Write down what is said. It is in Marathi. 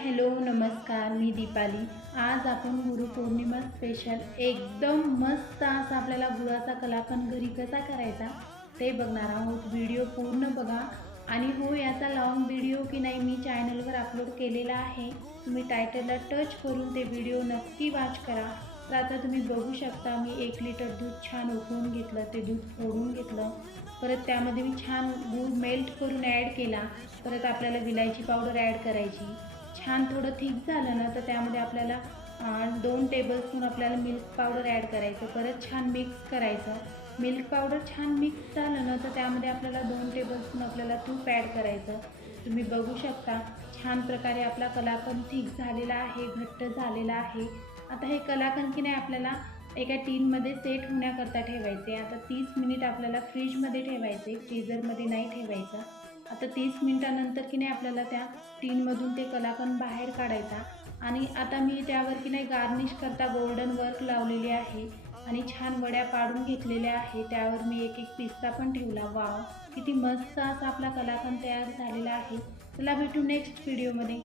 हॅलो नमस्कार, मी दीपाली। आज आपण गुरुपौर्णिमा स्पेशल एकदम मस्त असा आपल्याला गुळाचा कलाकंद घरी कसा करायचा ते बघणार आहोत। व्हिडिओ पूर्ण बघा आणि हो, याचा लॉंग व्हिडिओ की नाही मी चॅनलवर अपलोड केलेला आहे। तुम्ही टायटलला टच करून ते व्हिडिओ नक्की वॉच करा। तर आता तुम्ही बघू शकता, मी 1 लिटर दूध छान उकळून घेतलं, ते दूध फोडून घेतलं, परत त्यामध्ये मी छान गूळ मेल्ट करून ॲड केला। परत आपल्याला विलायची पावडर ॲड करायची। छान थोडं थिक झालं ना, तर त्यामध्ये आपल्याला 2 टेबलस्पून आपल्याला मिल्क पावडर ॲड करायचं। परत छान मिक्स करायचं। मिल्क पावडर छान मिक्स झालं ना, तर त्यामध्ये आपल्याला 2 टेबलस्पून आपल्याला तूप ॲड करायचं। तुम्ही बघू शकता छान प्रकारे आपला कलाकंद थिक झालेला आहे, घट्ट झालेला आहे। आता हे कलाकंद की नाही आपल्याला एका टीनमध्ये सेट होण्याकरता ठेवायचे। आता 30 मिनिट आपल्याला फ्रीजमध्ये ठेवायचे, फ्रीझरमध्ये नाही ठेवायचं। आता 30 मिनिटानंतर की नाही आपल्याला त्या टीनमधून ते कलाकंद बाहेर काढायचा। आणि आता मी त्यावर की नाही गार्निश करता गोल्डन वर्क लावलेली आहे आणि छान वड्या पाडून घेतलेल्या आहे। त्यावर मी एक पिस्ता पण ठेवला। वाव, किती मस्त असा आपला कलाकंद तयार झालेला आहे। चला भेटू नेक्स्ट व्हिडिओमध्ये।